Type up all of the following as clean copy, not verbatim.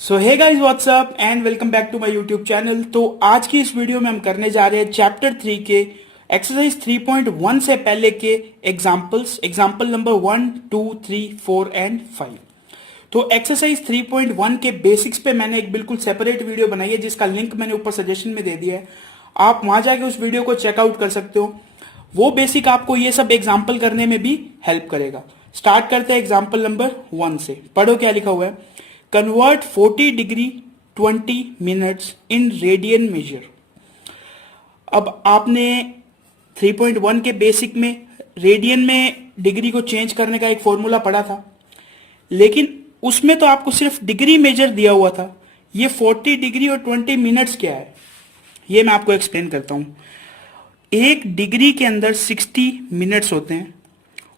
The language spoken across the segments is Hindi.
So hey guys what's up and welcome back to my YouTube channel. तो आज की इस वीडियो में हम करने जा रहे हैं चैप्टर 3 के एक्सरसाइज 3.1 से पहले के एग्जाम्पल नंबर 1, 2, 3, 4 एंड 5। तो एक्सरसाइज 3.1 के बेसिक्स पे मैंने एक बिल्कुल सेपरेट वीडियो बनाई है जिसका लिंक मैंने ऊपर सजेशन में दे दिया है। आप वहां जाके उस वीडियो को चेकआउट कर सकते हो। वो बेसिक आपको ये सब एग्जाम्पल करने में भी हेल्प करेगा। स्टार्ट करते हैं एग्जाम्पल नंबर 1 से। पढ़ो क्या लिखा हुआ है। Convert 40 degree 20 minutes in radian major. अब आपने 3.1 के बेसिक में रेडियन में डिग्री को चेंज करने का एक फॉर्मूला पढ़ा था, लेकिन उसमें तो आपको सिर्फ डिग्री मेजर दिया हुआ था। ये 40 डिग्री और 20 मिनट्स क्या है, ये मैं आपको एक्सप्लेन करता हूं। एक डिग्री के अंदर 60 मिनट्स होते हैं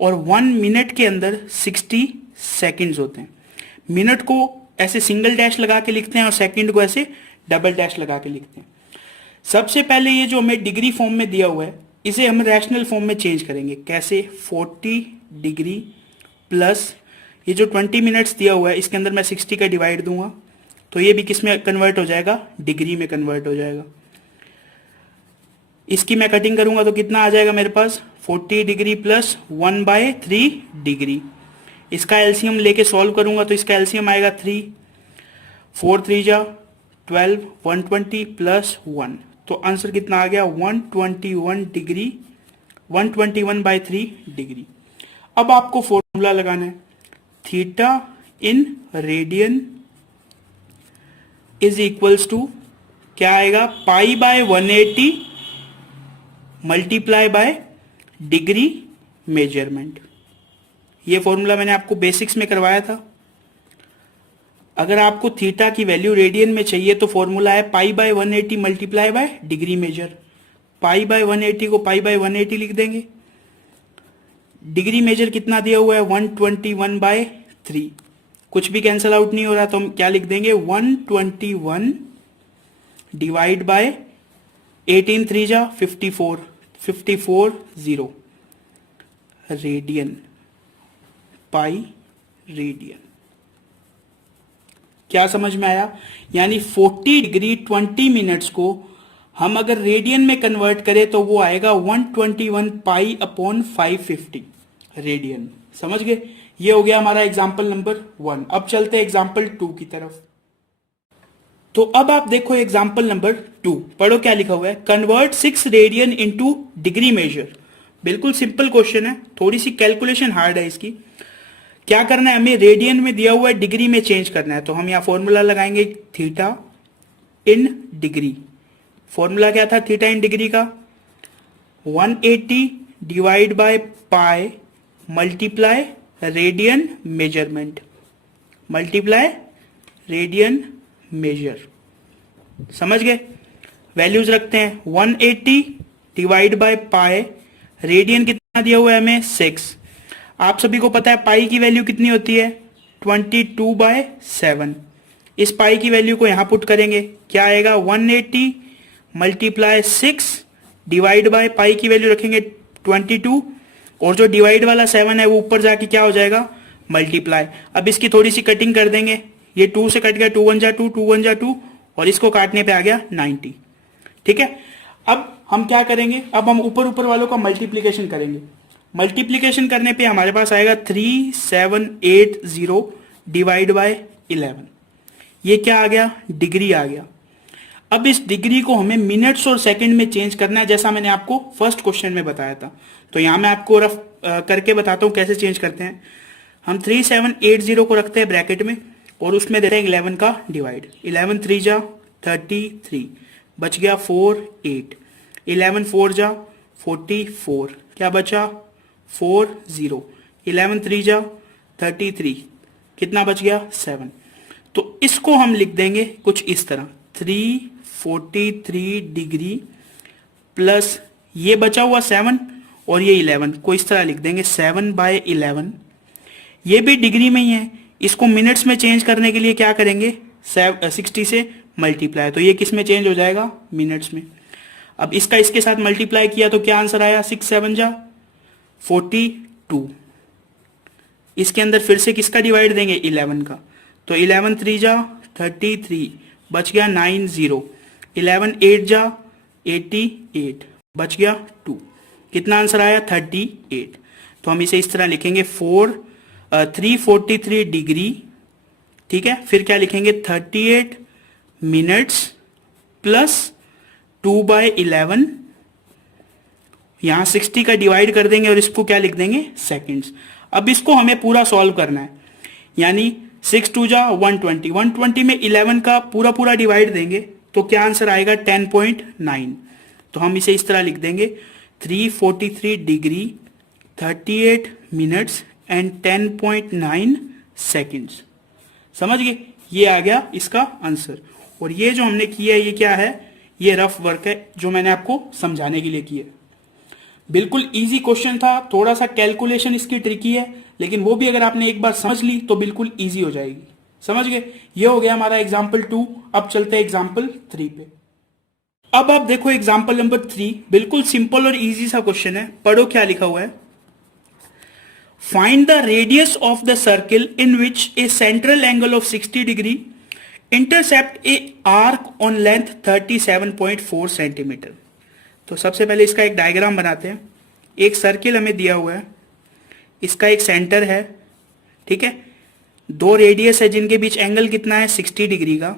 और 1 मिनट के अंदर 60 सेकंड्स होते हैं। मिनट को ऐसे सिंगल डैश लगा के लिखते हैं और सेकंड को ऐसे डबल डैश लगा के लिखते हैं। सबसे पहले ये जो हमें डिग्री फॉर्म में दिया हुआ है इसे हम रैशनल फॉर्म में चेंज करेंगे। कैसे? 40 डिग्री प्लस ये जो 20 मिनट्स दिया हुआ है इसके अंदर मैं 60 का डिवाइड दूंगा तो ये भी किस में कन्वर्ट हो जाएगा? डिग्री में कन्वर्ट हो जाएगा। इसकी मैं कटिंग करूंगा तो कितना आ जाएगा मेरे पास? 40 डिग्री प्लस 1/3 डिग्री। इसका एलसीएम लेके सॉल्व करूंगा तो इसका एलसीएम आएगा 3, 4 3 जा 12, 120 प्लस 1, तो आंसर कितना आ गया? 121 डिग्री, 121/3 डिग्री। अब आपको फॉर्मूला लगाना है। Theta in radian is equals to क्या आएगा? π/180 मल्टीप्लाई बाय डिग्री मेजरमेंट। ये फॉर्मूला मैंने आपको बेसिक्स में करवाया था। अगर आपको थीटा की वैल्यू रेडियन में चाहिए तो फॉर्मूला है π/180 मल्टीप्लाई बाय डिग्री मेजर। π/180 को π/180 लिख देंगे। डिग्री मेजर कितना दिया हुआ है? 121/3। कुछ भी कैंसल आउट नहीं हो रहा तो हम क्या लिख देंगे? 121 डिवाइड बाय 18 3 जा 54, 54 0 रेडियन, पाई रेडियन। क्या समझ में आया? यानी 40 डिग्री 20 मिनट्स को हम अगर रेडियन में कन्वर्ट करें तो वो आएगा 121 π/550 रेडियन। समझ गए? ये हो गया हमारा एग्जाम्पल नंबर 1। अब चलते हैं एग्जाम्पल 2 की तरफ। तो अब आप देखो एग्जाम्पल नंबर 2। पढ़ो क्या लिखा हुआ है। Convert 6 radian into degree measure. बिल्कुल सिंपल क्वेश्चन है, थोड़ी सी कैलकुलेशन हार्ड है इसकी। क्या करना है हमें? रेडियन में दिया हुआ है, डिग्री में चेंज करना है। तो हम यहां फॉर्मूला लगाएंगे थीटा इन डिग्री। फॉर्मूला क्या था थीटा इन डिग्री का? 180 divide by pi multiply radian measurement, multiply radian major. समझ गए? वैल्यूज रखते हैं। 180 डिवाइड बाय पाई, रेडियन कितना दिया हुआ है हमें? 6। आप सभी को पता है पाई की वैल्यू कितनी होती है? 22/7। इस पाई की वैल्यू को यहां पुट करेंगे, क्या आएगा? 180 मल्टीप्लाई 6 डिवाइड बाय पाई की वैल्यू रखेंगे 22 और जो डिवाइड वाला 7 है वो ऊपर जाके क्या हो जाएगा? मल्टीप्लाई। अब इसकी थोड़ी सी कटिंग कर देंगे। ये 2 से कट गया, 2 1 जा 2, 2 1 जा 2 और इसको काटने पे आ गया 90। ठीक है, अब हम क्या करेंगे? अब हम ऊपर ऊपर वालों का मल्टीप्लीकेशन करेंगे। मल्टीप्लीकेशन करने पे हमारे पास आएगा 3780 डिवाइड बाय 11। ये क्या आ गया? डिग्री आ गया। अब इस डिग्री को हमें मिनट्स और सेकंड में चेंज करना है, जैसा मैंने आपको फर्स्ट क्वेश्चन में बताया था। तो यहां मैं आपको रफ करके बताता हूं कैसे चेंज करते हैं। हम 3780 को रखते हैं ब्रैकेट में और उसमें देते हैं 11 का डिवाइड। 11 3 जा 33, बच गया 4 8, 11 4 जा 44, क्या बचा? 4 0, 11 3 जा 33, कितना बच गया? 7। तो इसको हम लिख देंगे कुछ इस तरह, 343 डिग्री प्लस ये बचा हुआ 7 और ये 11 को इस तरह लिख देंगे 7/11। ये भी डिग्री में ही है। इसको मिनट्स में चेंज करने के लिए क्या करेंगे? 60 से मल्टीप्लाई, तो ये किस में चेंज हो जाएगा? मिनट्स में। अब इसका इसके साथ मल्टीप्लाई किया तो क्या आंसर आया? 6 7 जा 42। इसके अंदर फिर से किसका डिवाइड देंगे? 11 का। तो 11 3 जा 33 बच गया 90, 11 8 जा 88 बच गया 2, कितना आंसर आया 38। तो हम इसे इस तरह लिखेंगे 343 डिग्री, ठीक है, फिर क्या लिखेंगे 38 मिनट्स प्लस 2/11, यहां 60 का डिवाइड कर देंगे और इसको क्या लिख देंगे सेकंड्स। अब इसको हमें पूरा सॉल्व करना है, यानी 6 2 जा 120, 120 में 11 का पूरा पूरा डिवाइड देंगे तो क्या आंसर आएगा 10.9। तो हम इसे इस तरह लिख देंगे 343 डिग्री 38 मिनट्स एंड 10.9 सेकेंड्स। समझ गए, ये आ गया इसका आंसर। और ये जो हमने किया है ये क्या है, ये रफ वर्क है जो मैंने आपको समझाने के लिए किया। बिल्कुल इजी क्वेश्चन था, थोड़ा सा कैलकुलेशन इसकी ट्रिकी है, लेकिन वो भी अगर आपने एक बार समझ ली तो बिल्कुल इजी हो जाएगी। समझ गए, ये हो गया हमारा एग्जाम्पल 2। अब चलते हैं एग्जाम्पल 3 पे। अब आप देखो एग्जाम्पल नंबर 3, बिल्कुल सिंपल और इजी सा क्वेश्चन है। पढ़ो क्या लिखा हुआ है। Find the radius of the circle in which A central angle of 60 degree intercept A arc on length 37.4 centimetre. तो सबसे पहले इसका एक डायग्राम बनाते हैं। एक सर्किल हमें दिया हुआ है, इसका एक सेंटर है, ठीक है, दो रेडियस है जिनके बीच एंगल कितना है 60 डिग्री का,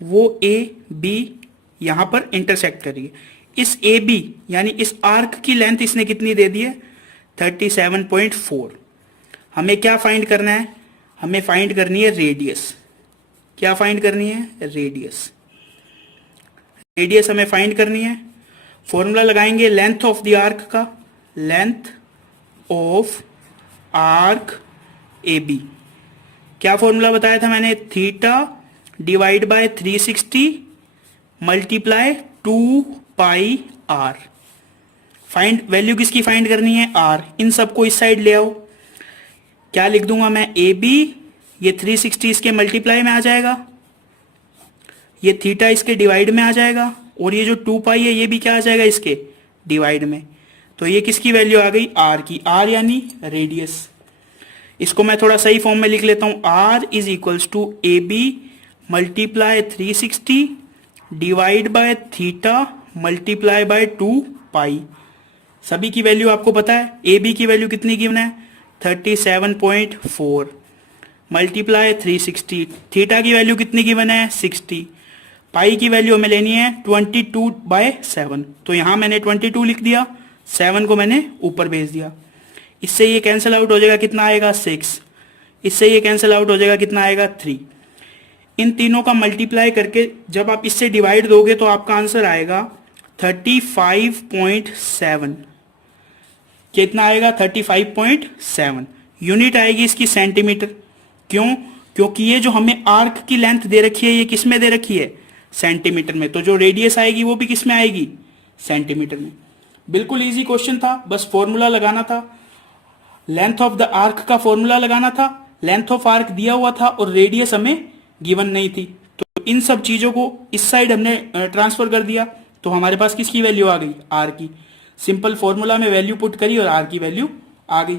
वो ए बी यहां पर इंटरसेक्ट करिए। इस ए बी यानी इस आर्क की लेंथ इसने कितनी दे दी है 37.4। हमें क्या फाइंड करना है, हमें फाइंड करनी है रेडियस। क्या फाइंड करनी है, रेडियस। रेडियस हमें फाइंड करनी है। फॉर्मूला लगाएंगे लेंथ ऑफ द आर्क का, length of arc A B. क्या फॉर्मूला बताया था मैंने, theta divide by 360 multiply 2 pi r। Find value किसकी फाइंड करनी है, r। इन सबको इस साइड ले आओ। क्या लिख दूंगा मैं, ए बी, ये 360 इसके मल्टीप्लाई में आ जाएगा, ये थीटा इसके डिवाइड में आ जाएगा, और ये जो 2 पाई है ये भी क्या आ जाएगा इसके डिवाइड में। तो ये किसकी वैल्यू आ गई, r की। r यानी रेडियस। इसको मैं थोड़ा सही फॉर्म में लिख लेता हूं, r is equals to A B multiply 360 divide by theta multiply by 2 pi. सभी की वैल्यू आपको पता है, ए बी की वैल्यू कितनी गिवन है 37.4 मल्टीप्लाई 360, थीटा की वैल्यू कितनी गिवन है 60, पाई की वैल्यू हमें लेनी है 22/7। तो यहां मैंने 22 लिख दिया, 7 को मैंने ऊपर भेज दिया। इससे ये कैंसिल आउट हो जाएगा, कितना आएगा 6, इससे ये कैंसिल आउट हो जाएगा, कितना आएगा 3। इन तीनों का मल्टीप्लाई करके जब आप इससे डिवाइड दोगे तो आपका आंसर आएगा 35.7। कितना आएगा 35.7। यूनिट आएगी इसकी सेंटीमीटर। क्यों, क्योंकि ये जो हमें आर्क की लेंथ दे रखी है ये किस में दे रखी है, सेंटीमीटर में। तो जो रेडियस आएगी वो भी किस में आएगी, सेंटीमीटर में। बिल्कुल इजी क्वेश्चन था, बस फॉर्मूला लगाना था। लेंथ ऑफ द आर्क का फॉर्मूला लगाना था, लेंथ ऑफ आर्क दिया हुआ था और रेडियस हमें गिवन नहीं थी। तो इन सब चीजों को इस साइड हमने ट्रांसफर कर दिया, तो हमारे पास किसकी वैल्यू आ गई, आर की। सिंपल फॉर्मूला में वैल्यू पुट करी और आर की वैल्यू आ गई।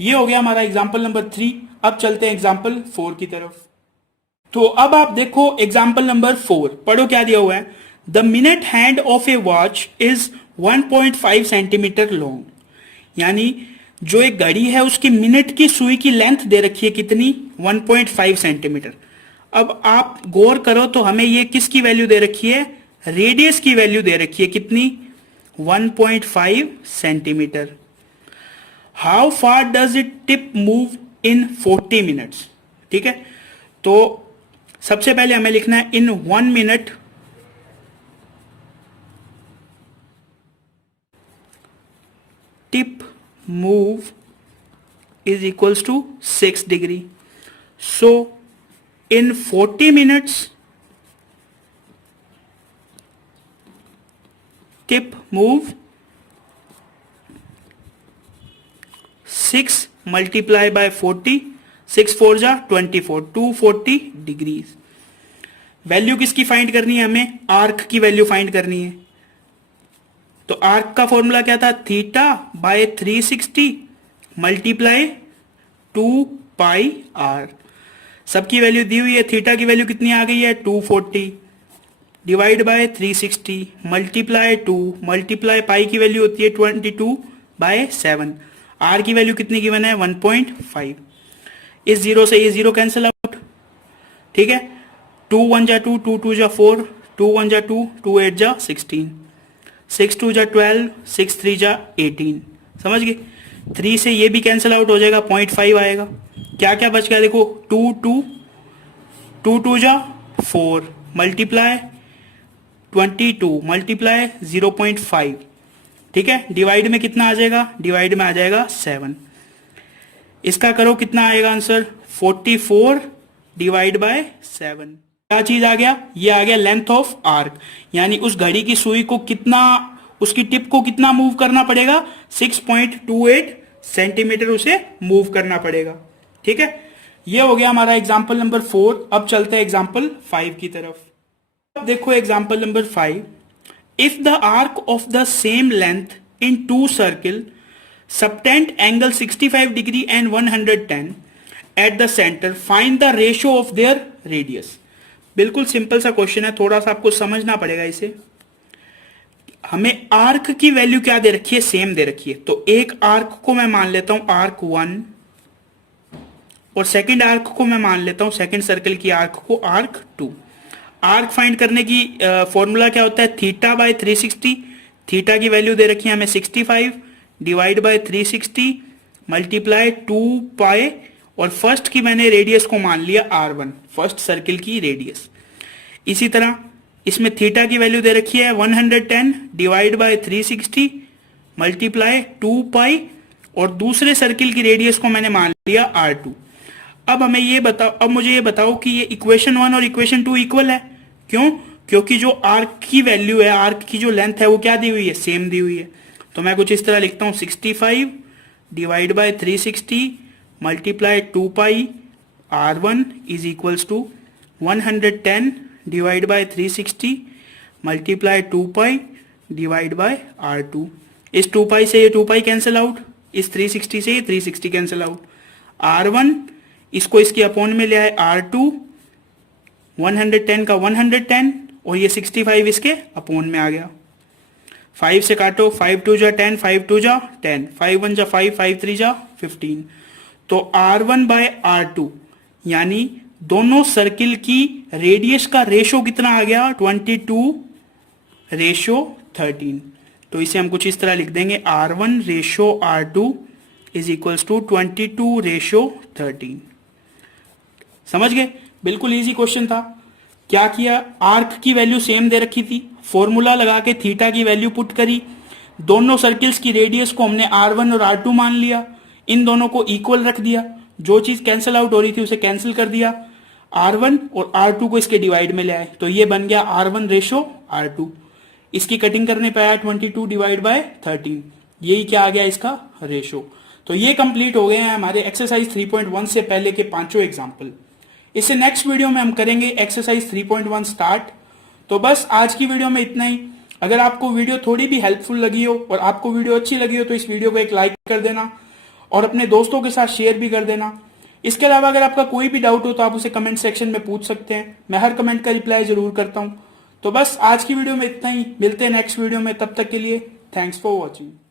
ये हो गया हमारा एग्जाम्पल नंबर 3। अब चलते हैं एग्जाम्पल 4 की तरफ। तो अब आप देखो एग्जाम्पल नंबर 4, पढ़ो क्या दिया हुआ है। The minute hand of A watch is 1.5 centimetre long. यानी जो एक घड़ी है उसकी मिनट की सुई की लेंथ दे रखी है कितनी, 1.5 सेंटीमीटर। अब आप गौर करो तो हमें ये किसकी वैल्यू दे रखी है, रेडियस की वैल्यू दे रखी है कितनी, 1.5 centimetre. How far does it tip move in 40 minutes. ठीक है, तो सबसे पहले हमें लिखना है in 1 minute tip move is equals to 6 degree. So in 40 minutes tip move 6 multiply by 40, 6 4 जा 24, 240 डिग्रीज। वैल्यू किसकी फाइंड करनी है, हमें आर्क की वैल्यू फाइंड करनी है। तो आर्क का फॉर्मूला क्या था, theta by 360 multiply 2 pi r. सबकी वैल्यू दी हुई है। थीटा की वैल्यू कितनी आ गई है 240 divide by 360 multiply 2 multiply pi की वैल्यू होती है 22/7। आर की वैल्यू कितनी गिवन है 1.5। इस जीरो से ये जीरो कैंसिल आउट, ठीक है। 2 1 जा 2, 2 2 जा 4, 2 1 जा 2, 2 8 जा 16, 6 2 जा 12, 6 3 जा 18। समझ गए। 3 से ये भी कैंसिल आउट हो जाएगा, 0.5 आएगा। क्या क्या बच गया देखो, 2 2 2 2 जा 4 मल्टीप्लाई 22 मल्टीप्लाई 0.5, ठीक है। डिवाइड में कितना आ जाएगा, डिवाइड में आ जाएगा 7। इसका करो कितना आएगा आंसर 44 डिवाइड बाय 7। क्या चीज आ गया, ये आ गया लेंथ ऑफ आर्क, यानी उस घड़ी की सुई को कितना, उसकी टिप को कितना मूव करना पड़ेगा, 6.28 सेंटीमीटर उसे मूव करना पड़ेगा, ठीक है। ये हो गया हमारा एग्जाम्पल नंबर 4। अब चलते हैं एग्जाम्पल 5 की तरफ। अब देखो एग्जाम्पल नंबर 5, if the arc of the same length in two circle subtend angle 65 degree and 110 at the center, find the ratio of their radius। बिल्कुल सिंपल सा क्वेश्चन है, थोड़ा सा आपको समझना पड़ेगा इसे। हमें आर्क की वैल्यू क्या दे रखी है, सेम दे रखी है। तो एक आर्क को मैं मान लेता हूं आर्क 1 और सेकंड आर्क को मैं मान लेता हूं, सेकंड सर्कल की आर्क को आर्क 2। आर्क फाइंड करने की फॉर्मूला क्या होता है, थीटा बाय 360। थीटा की वैल्यू दे रखी है हमें 65 डिवाइड बाय 360 मल्टीप्लाई 2 पाई, और फर्स्ट की मैंने रेडियस को मान लिया R1, फर्स्ट सर्किल की रेडियस। इसी तरह इसमें थीटा की वैल्यू दे रखी है 110 डिवाइड बाय 360 मल्टीप्लाई 2 पाई, और दूसरे सर्किल की रेडियस को मैंने मान लिया R2। अब हमें ये बताओ, अब मुझे ये बताओ कि ये इक्वेशन 1 और इक्वेशन 2 इक्वल है। क्यों, क्योंकि जो आर्क की वैल्यू है, आर्क की जो लेंथ है वो क्या दी हुई है, सेम दी हुई है। तो मैं कुछ इस तरह लिखता हूं 65 divide by 360 multiply 2 pi R1 is equals to 110 divide by 360 multiply 2 pi divide by R2। इस 2 पाई से ये 2 पाई कैंसिल आउट, इस 360 से ये 360 कैंसिल आउट। R1 इसको इसके अपोन में ले आए R2, 110 का 110 और ये 65 इसके अपोन में आ गया। 5 से काटो, 5 2 जा 10, 5 2 जा 10, 5 1 जा 5, 5 3 जा 15। तो R1 बाय R2 यानी दोनों सर्किल की रेडियस का रेशो कितना आ गया, 22:13। तो इसे हम कुछ इस तरह लिख देंगे, R1 ratio R2 is equals to 22:13। समझ गए, बिल्कुल इजी क्वेश्चन था। क्या किया, आर्क की वैल्यू सेम दे रखी थी, फॉर्मूला लगा के थीटा की वैल्यू पुट करी, दोनों सर्किल्स की रेडियस को हमने R1 और R2 मान लिया, इन दोनों को इक्वल रख दिया, जो चीज कैंसिल आउट हो रही थी उसे कैंसिल कर दिया, R1 और R2 को इसके डिवाइड में ले आए, तो ये बन गया R1 रेशो R2। इसकी कटिंग करने पे आया 22 डिवाइड बाय 13, यही क्या आ गया इसका रेशो। तो ये कंप्लीट हो गए हैं हमारे एक्सरसाइज 3.1 से पहले के पांचों एग्जाम्पल। इससे नेक्स्ट वीडियो में हम करेंगे एक्सरसाइज 3.1 स्टार्ट। तो बस आज की वीडियो में इतना ही। अगर आपको वीडियो थोड़ी भी हेल्पफुल लगी हो और आपको वीडियो अच्छी लगी हो तो इस वीडियो को एक लाइक कर देना और अपने दोस्तों के साथ शेयर भी कर देना। इसके अलावा अगर आपका कोई भी डाउट हो तो आप उसे कमेंट सेक्शन में पूछ सकते हैं, मैं हर कमेंट का रिप्लाई जरूर करता हूं। तो बस आज की वीडियो में इतना ही, मिलते हैं नेक्स्ट वीडियो में, तब तक के लिए थैंक्स फॉर वॉचिंग।